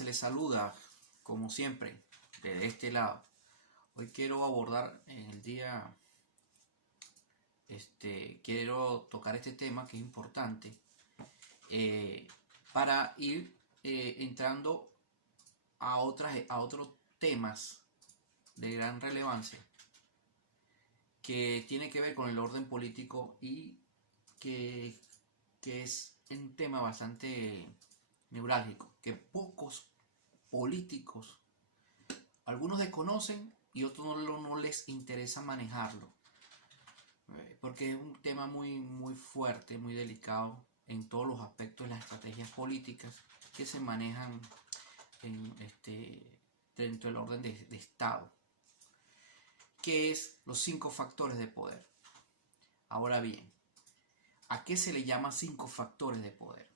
se les saluda, como siempre, de este lado. Hoy quiero abordar en el día, quiero tocar este tema que es importante para ir entrando a otros temas de gran relevancia que tiene que ver con el orden político y que es un tema bastante neurálgico, que pocos políticos, algunos desconocen y otros no les interesa manejarlo, porque es un tema muy fuerte, muy delicado en todos los aspectos de las estrategias políticas que se manejan dentro del orden de Estado, que es los 5 factores de poder. Ahora bien, ¿a qué se le llama 5 factores de poder?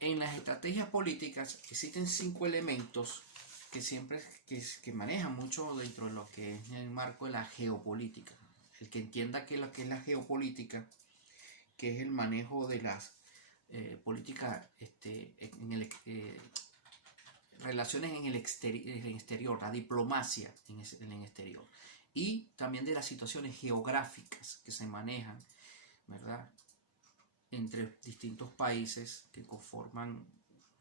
En las estrategias políticas existen 5 elementos que manejan mucho dentro de lo que es el marco de la geopolítica. El que entienda que lo que es la geopolítica, que es el manejo de las políticas relaciones en el exterior, la diplomacia en el exterior, y también de las situaciones geográficas que se manejan, ¿verdad?, entre distintos países que conforman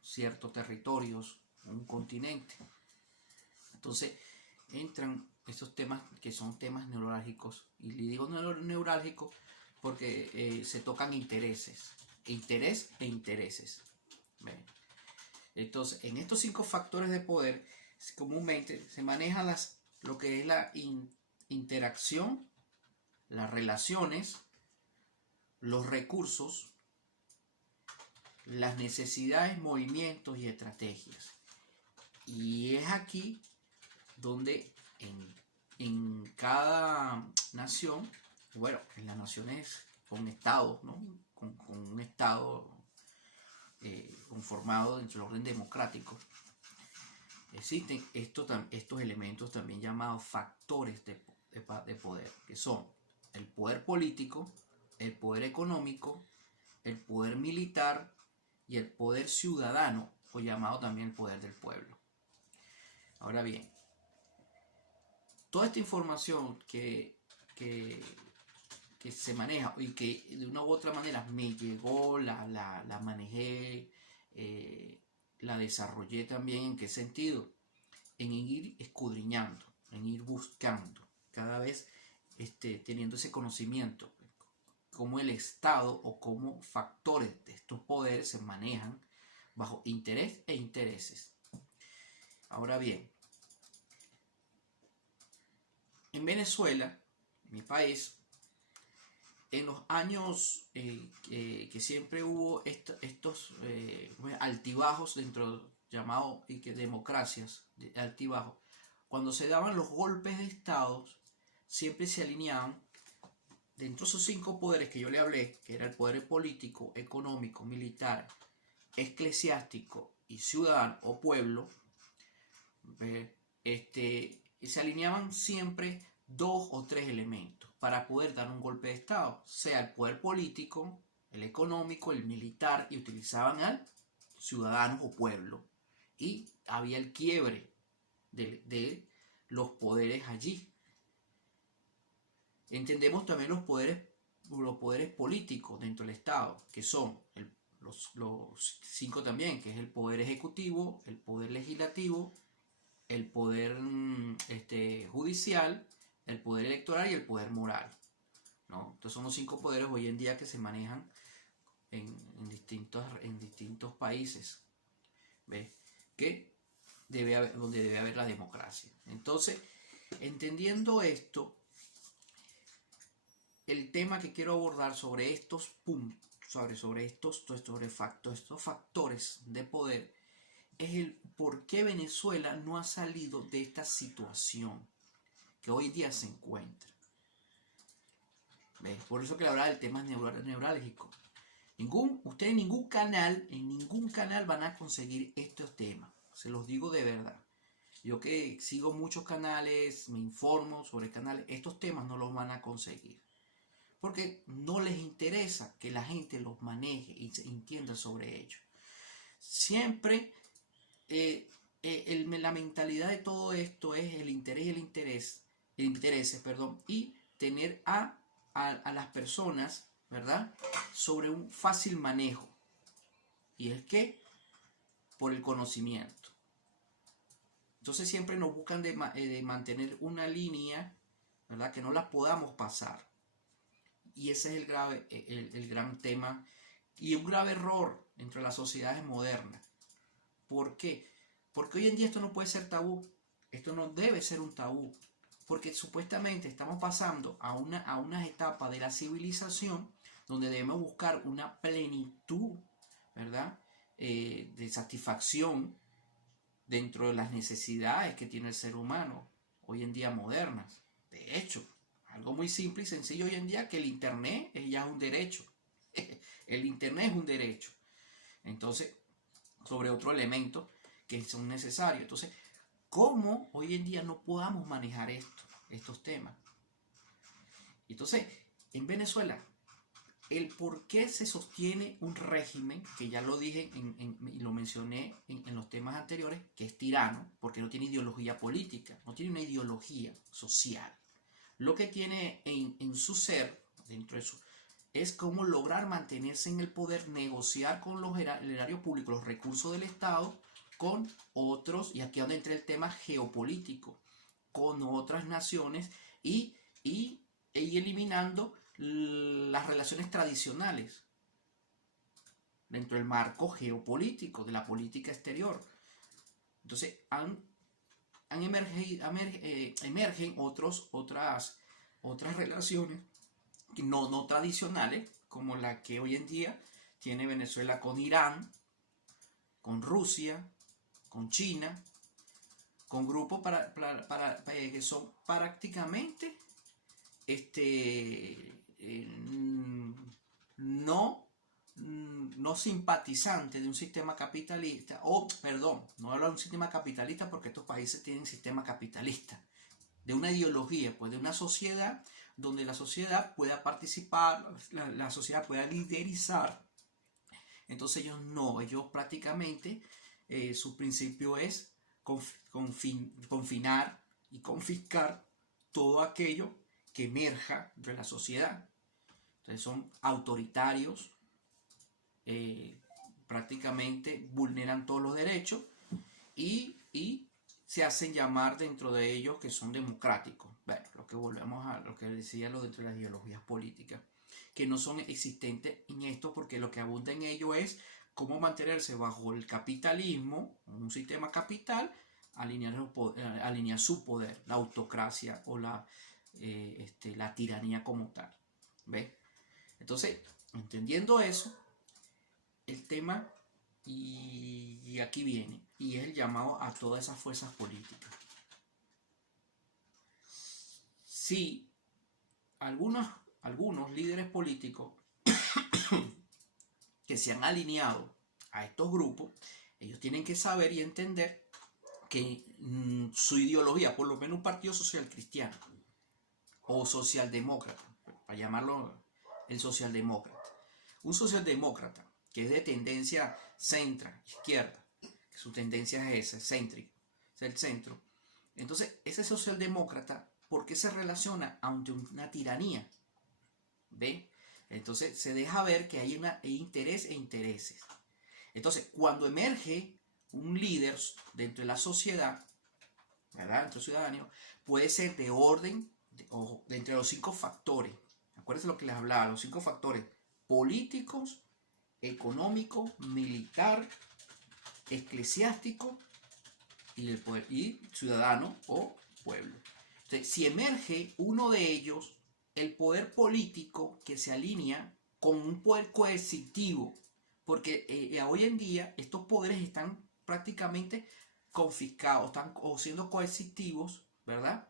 ciertos territorios, un continente. Entonces entran estos temas que son temas neurálgicos, y le digo neurálgicos porque se tocan intereses. ¿Ven? Entonces, en estos 5 factores de poder, comúnmente se maneja lo que es la interacción, las relaciones, los recursos, las necesidades, movimientos y estrategias. Y es aquí donde en cada nación, bueno, en las naciones con estados, ¿no?, con un estado conformado dentro del orden democrático, existen estos elementos también llamados factores de poder, que son el poder político, el poder económico, el poder militar y el poder ciudadano, o llamado también el poder del pueblo. Ahora bien, toda esta información que se maneja y que de una u otra manera me llegó, la manejé, la desarrollé también. ¿En qué sentido? En ir escudriñando, en ir buscando, cada vez teniendo ese conocimiento, cómo el Estado o cómo factores de estos poderes se manejan bajo interés e intereses. Ahora bien, en Venezuela, mi país, en los años que siempre hubo estos altibajos dentro llamado y que democracias de altibajos, cuando se daban los golpes de Estado, siempre se alineaban dentro de esos 5 poderes que yo le hablé, que era el poder político, económico, militar, eclesiástico y ciudadano o pueblo. Se alineaban siempre 2 o 3 elementos para poder dar un golpe de Estado, sea el poder político, el económico, el militar, y utilizaban al ciudadano o pueblo, y había el quiebre de los poderes allí. Entendemos también los poderes políticos dentro del Estado, que son los 5 también, que es el poder ejecutivo, el poder legislativo, el poder judicial, el poder electoral y el poder moral, ¿no? Entonces son los 5 poderes hoy en día que se manejan en distintos países, ¿ves? Donde debe haber la democracia. Entonces, entendiendo esto, el tema que quiero abordar sobre estos puntos, sobre estos factores de poder, es el por qué Venezuela no ha salido de esta situación que hoy día se encuentra. ¿Ves? Por eso que la verdad el tema es neurálgico. Ustedes en ningún canal van a conseguir estos temas. Se los digo de verdad. Yo que sigo muchos canales, me informo sobre canales, estos temas no los van a conseguir. Porque no les interesa que la gente los maneje y se entienda sobre ellos. Siempre la mentalidad de todo esto es el interés y el interés, perdón, y tener a las personas, ¿verdad?, sobre un fácil manejo. Y es que por el conocimiento. Entonces siempre nos buscan de mantener una línea, ¿verdad?, que no la podamos pasar. Y ese es el gran tema y un grave error entre las sociedades modernas. ¿Por qué? Porque hoy en día esto no puede ser tabú. Esto no debe ser un tabú. Porque supuestamente estamos pasando a unas etapas de la civilización donde debemos buscar una plenitud, ¿verdad?, de satisfacción dentro de las necesidades que tiene el ser humano hoy en día modernas. De hecho, algo muy simple y sencillo hoy en día, que el internet ya es un derecho. El internet es un derecho. Entonces, sobre otro elemento que son necesarios. Entonces, ¿cómo hoy en día no podamos manejar estos temas? Entonces, en Venezuela, el por qué se sostiene un régimen, que ya lo dije y lo mencioné en los temas anteriores, que es tirano, porque no tiene ideología política, no tiene una ideología social. Lo que tiene en su ser, dentro de su, es cómo lograr mantenerse en el poder, negociar con el erario público, los recursos del Estado, con otros, y aquí es donde entra el tema geopolítico, con otras naciones y eliminando las relaciones tradicionales dentro del marco geopolítico de la política exterior. Entonces emergen otras relaciones no tradicionales, como la que hoy en día tiene Venezuela con Irán, con Rusia, con China, con grupos que son prácticamente no simpatizantes de un sistema capitalista, no hablo de un sistema capitalista porque estos países tienen sistema capitalista, de una ideología, pues de una sociedad donde la sociedad pueda participar, la sociedad pueda liderizar. Entonces ellos prácticamente, su principio es confinar y confiscar todo aquello que emerja de la sociedad. Entonces son autoritarios, prácticamente vulneran todos los derechos y se hacen llamar dentro de ellos que son democráticos. Bueno, lo que volvemos a lo que decía lo dentro de las ideologías políticas, que no son existentes en esto, porque lo que abunda en ello es cómo mantenerse bajo el capitalismo, un sistema capital, alinear su poder, la autocracia o la tiranía como tal. ¿Ves? Entonces, entendiendo eso, el tema, y aquí viene, y es el llamado a todas esas fuerzas políticas. Si algunos líderes políticos que se han alineado a estos grupos, ellos tienen que saber y entender que su ideología, por lo menos un partido social cristiano o socialdemócrata, para llamarlo el socialdemócrata, un socialdemócrata que es de tendencia izquierda, que su tendencia es esa, céntrica, es el centro. Entonces, ese socialdemócrata, ¿por qué se relaciona ante una tiranía? ¿Ve? Entonces se deja ver que hay interés e intereses. Entonces, cuando emerge un líder dentro de la sociedad, ¿verdad?, entre los ciudadanos, puede ser de orden de entre los 5 factores. Acuérdense lo que les hablaba, los 5 factores: políticos, económico, militar, eclesiástico y ciudadano o pueblo. Entonces, si emerge uno de ellos, el poder político que se alinea con un poder coercitivo, porque hoy en día estos poderes están prácticamente confiscados, están siendo coercitivos, ¿verdad?,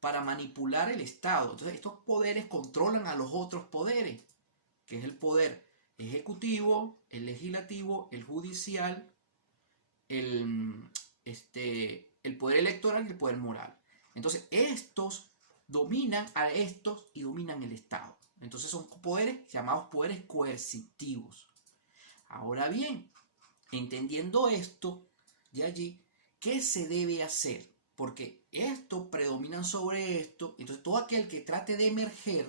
para manipular el Estado. Entonces estos poderes controlan a los otros poderes, que es el poder ejecutivo, el legislativo, el judicial, el poder electoral y el poder moral. Entonces estos dominan a estos y dominan el Estado. Entonces son poderes llamados poderes coercitivos. Ahora bien, Entendiendo esto, de allí, ¿qué se debe hacer? Porque esto predomina sobre esto, entonces todo aquel que trate de emerger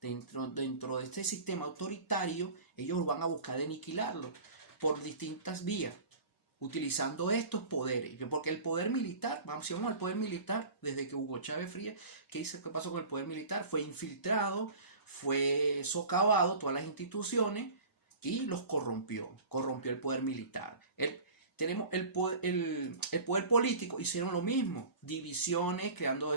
dentro de este sistema autoritario, ellos van a buscar de aniquilarlo por distintas vías, utilizando estos poderes. Porque el poder militar, si vamos al poder militar, desde que Hugo Chávez Frías, ¿qué pasó con el poder militar? Fue infiltrado, fue socavado todas las instituciones y los corrompió el poder militar. Tenemos el poder político, hicieron lo mismo, divisiones, creando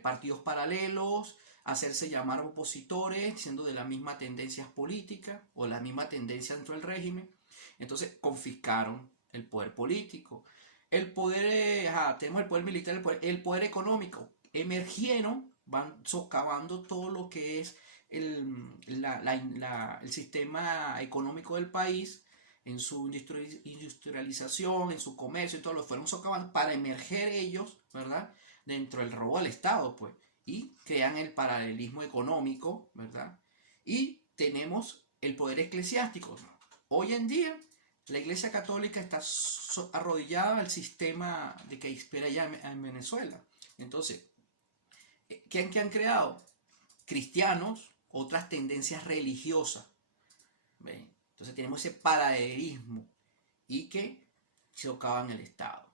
partidos paralelos, hacerse llamar opositores, siendo de las mismas tendencias políticas o la misma tendencia dentro del régimen. Entonces confiscaron el poder político. El poder, tenemos el poder militar, el poder económico. Emergieron, van socavando todo lo que es el sistema económico del país, en su industrialización, en su comercio y todo lo fueron socavando para emerger ellos, ¿verdad? Dentro del robo al Estado, pues. Y crean el paralelismo económico, ¿verdad? Y tenemos el poder eclesiástico. Hoy en día, la Iglesia Católica está arrodillada al sistema de que espera allá en Venezuela. Entonces, ¿qué han creado? Cristianos, otras tendencias religiosas. ¿Ven? Entonces tenemos ese paralelismo y que socavan el Estado.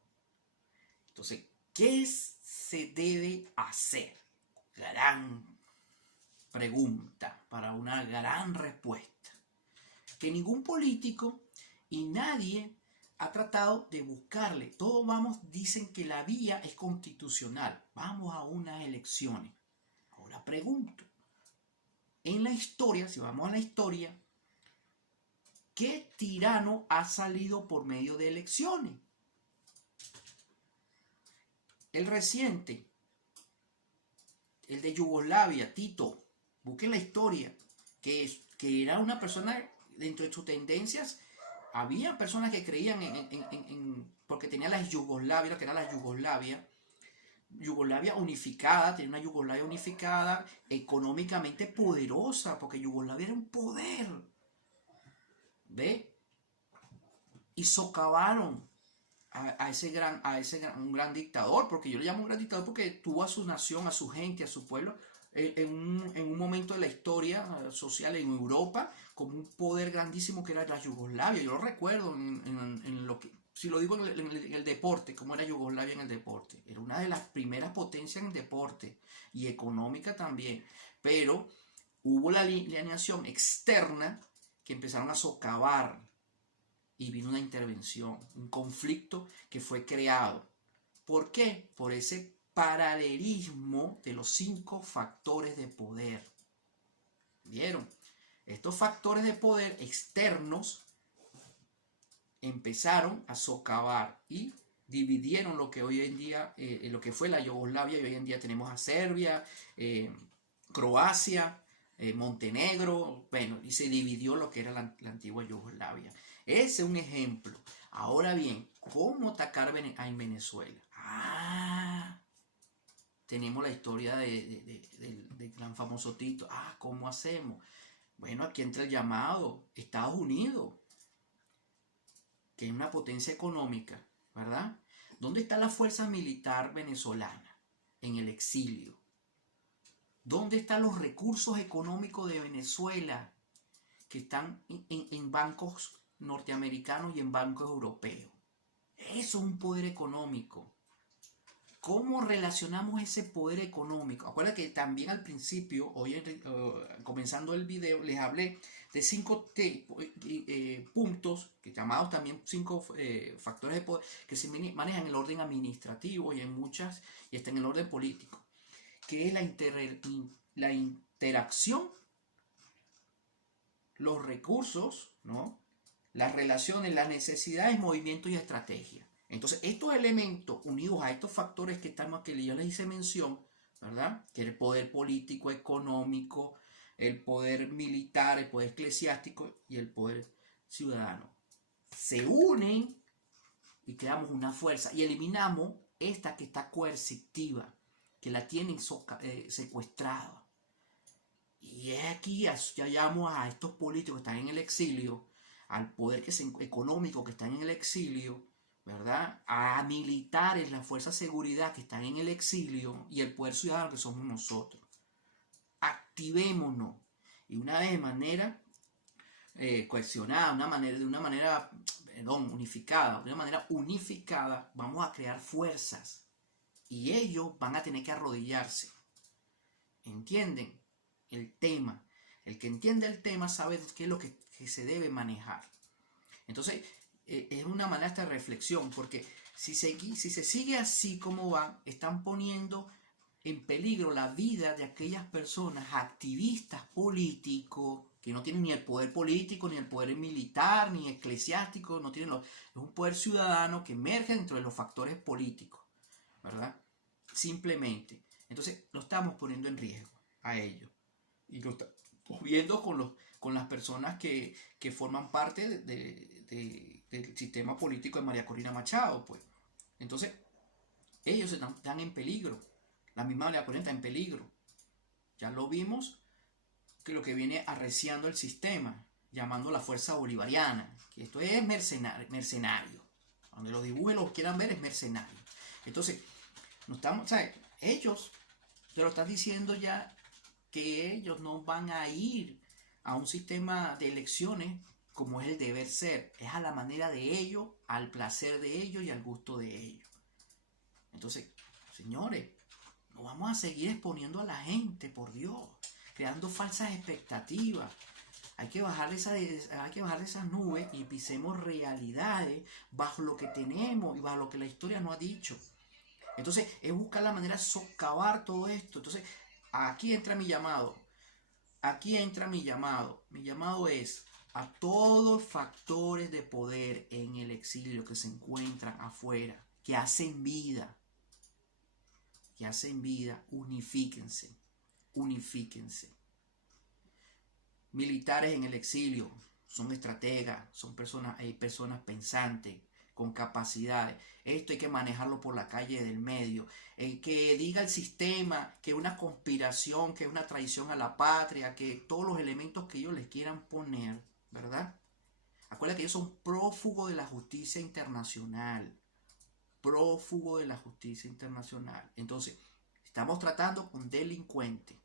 Entonces, ¿qué se debe hacer? Gran pregunta para una gran respuesta. Que ningún político y nadie ha tratado de buscarle. Todos dicen que la vía es constitucional. Vamos a unas elecciones. Ahora pregunto, en la historia, si vamos a la historia, ¿qué tirano ha salido por medio de elecciones? El reciente, el de Yugoslavia, Tito, busquen la historia, que era una persona, dentro de sus tendencias, había personas que creían porque tenía la Yugoslavia, que era la Yugoslavia unificada, tenía una Yugoslavia unificada, económicamente poderosa, porque Yugoslavia era un poder, ¿ve? Y socavaron un gran dictador, porque yo le llamo un gran dictador porque tuvo a su nación, a su gente, a su pueblo, en un momento de la historia social en Europa, como un poder grandísimo que era la Yugoslavia. Yo lo recuerdo en lo que, si lo digo en el deporte, como era Yugoslavia en el deporte. Era una de las primeras potencias en el deporte y económica también. Pero hubo la alineación externa que empezaron a socavar y vino una intervención, un conflicto que fue creado. ¿Por qué? Por ese paralelismo de los 5 factores de poder. ¿Vieron? Estos factores de poder externos empezaron a socavar y dividieron lo que hoy en día, lo que fue la Yugoslavia, y hoy en día tenemos a Serbia, Croacia, Montenegro, bueno, y se dividió lo que era la antigua Yugoslavia. Ese es un ejemplo. Ahora bien, ¿cómo atacar en Venezuela? Tenemos la historia del gran famoso Tito. ¿Cómo hacemos? Bueno, aquí entra el llamado. Estados Unidos, que es una potencia económica, ¿verdad? ¿Dónde está la fuerza militar venezolana? En el exilio. ¿Dónde están los recursos económicos de Venezuela? Que están en bancos norteamericanos y en bancos europeos. Eso es un poder económico. ¿Cómo relacionamos ese poder económico? Acuérdate que también al principio, hoy comenzando el video, les hablé de 5 puntos, que llamados también 5 factores de poder, que se manejan en el orden administrativo y y está en el orden político, que es la interacción, los recursos, ¿no? Las relaciones, las necesidades, movimientos y estrategias. Entonces, estos elementos unidos a estos factores que yo les hice mención, ¿verdad? Que es el poder político, económico, el poder militar, el poder eclesiástico y el poder ciudadano. Se unen y creamos una fuerza y eliminamos esta que está coercitiva, que la tienen secuestrada. Y es aquí, ya llamamos a estos políticos que están en el exilio, al poder económico que están en el exilio, ¿verdad? A militares, las fuerzas de seguridad que están en el exilio y el poder ciudadano que somos nosotros. Activémonos y de manera cohesionada, de una manera unificada, vamos a crear fuerzas y ellos van a tener que arrodillarse. ¿Entienden el tema? El que entiende el tema sabe qué es lo que se debe manejar. Entonces, es una manera de reflexión, porque si se sigue así como va, están poniendo en peligro la vida de aquellas personas, activistas políticos, que no tienen ni el poder político, ni el poder militar, ni eclesiástico, no tienen es un poder ciudadano que emerge dentro de los factores políticos, ¿verdad? Simplemente. Entonces, lo estamos poniendo en riesgo a ellos. Y lo estamos viendo con las personas que forman parte del sistema político de María Corina Machado, pues. Entonces, ellos están en peligro. La misma María Corina está en peligro. Ya lo vimos, que lo que viene arreciando el sistema, llamando la fuerza bolivariana, que esto es mercenario. Donde los dibujos los quieran ver es mercenario. Entonces, no estamos, ¿sabes? Ellos te lo están diciendo ya, que ellos no van a ir a un sistema de elecciones como es el deber ser. Es a la manera de ellos, al placer de ellos y al gusto de ellos. Entonces, señores, no vamos a seguir exponiendo a la gente, por Dios, creando falsas expectativas. Hay que bajar de esas nubes y pisemos realidades bajo lo que tenemos y bajo lo que la historia nos ha dicho. Entonces, es buscar la manera de socavar todo esto. Entonces, aquí entra mi llamado. Mi llamado es a todos factores de poder en el exilio que se encuentran afuera, que hacen vida, unifíquense. Militares en el exilio son estrategas, hay personas pensantes, con capacidades. Esto hay que manejarlo por la calle del medio. El que diga el sistema que es una conspiración, que es una traición a la patria, que todos los elementos que ellos les quieran poner, ¿verdad? Acuérdate que ellos son prófugos de la justicia internacional. Entonces, estamos tratando con delincuentes.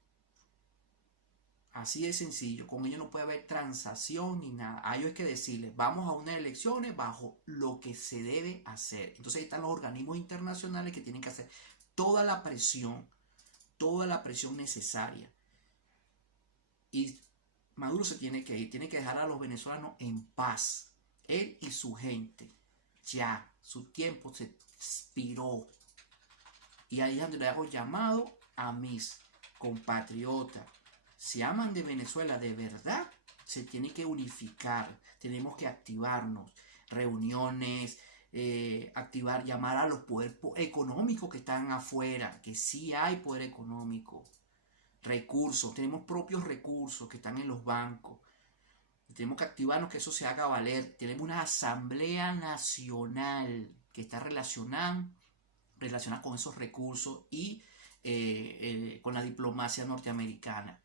Así de sencillo, con ellos no puede haber transacción ni nada. A ellos hay que decirles, vamos a unas elecciones bajo lo que se debe hacer. Entonces ahí están los organismos internacionales que tienen que hacer toda la presión necesaria. Y Maduro se tiene que ir, tiene que dejar a los venezolanos en paz. Él y su gente. Ya, su tiempo se expiró. Y ahí es donde le hago llamado a mis compatriotas. Si aman de Venezuela de verdad, se tiene que unificar. Tenemos que activarnos. Reuniones, llamar a los poderes económicos que están afuera, que sí hay poder económico. Recursos, tenemos propios recursos que están en los bancos. Tenemos que activarnos, que eso se haga valer. Tenemos una asamblea nacional que está relacionada con esos recursos y con la diplomacia norteamericana.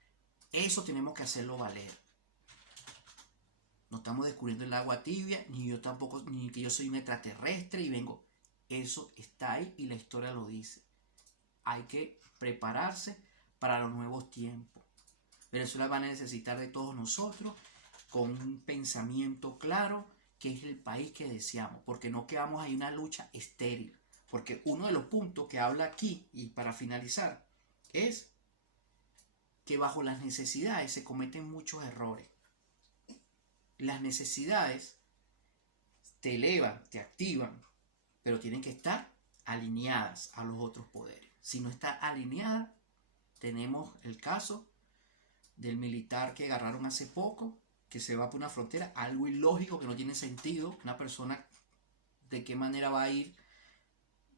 Eso tenemos que hacerlo valer. No estamos descubriendo el agua tibia, ni yo tampoco, ni que yo soy un extraterrestre y vengo. Eso está ahí y la historia lo dice. Hay que prepararse para los nuevos tiempos. Venezuela va a necesitar de todos nosotros con un pensamiento claro, que es el país que deseamos, porque no quedamos ahí una lucha estéril. Porque uno de los puntos que habla aquí, y para finalizar, es que bajo las necesidades se cometen muchos errores. Las necesidades te elevan, te activan, pero tienen que estar alineadas a los otros poderes. Si no está alineada, tenemos el caso del militar que agarraron hace poco, que se va por una frontera, algo ilógico que no tiene sentido. Una persona, ¿de qué manera va a ir?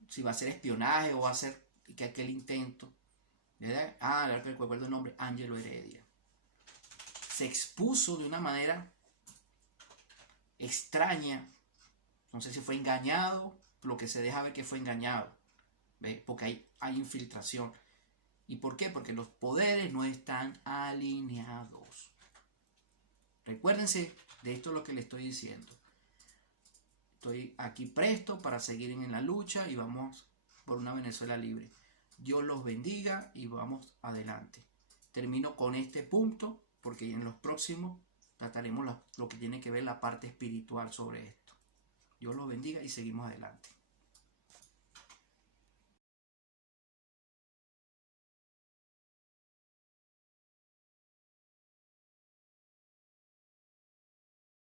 Si va a hacer espionaje o va a hacer aquel intento. ¿Verdad? Recuerdo el nombre, Ángelo Heredia. Se expuso de una manera extraña. No sé si fue engañado, lo que se deja ver que fue engañado. ¿Ve? Porque hay infiltración. ¿Y por qué? Porque los poderes no están alineados. Recuérdense De esto es lo que le estoy diciendo. Estoy aquí presto para seguir en la lucha y vamos por una Venezuela libre. Dios los bendiga y vamos adelante. Termino con este punto porque en los próximos trataremos lo que tiene que ver la parte espiritual sobre esto. Dios los bendiga y seguimos adelante.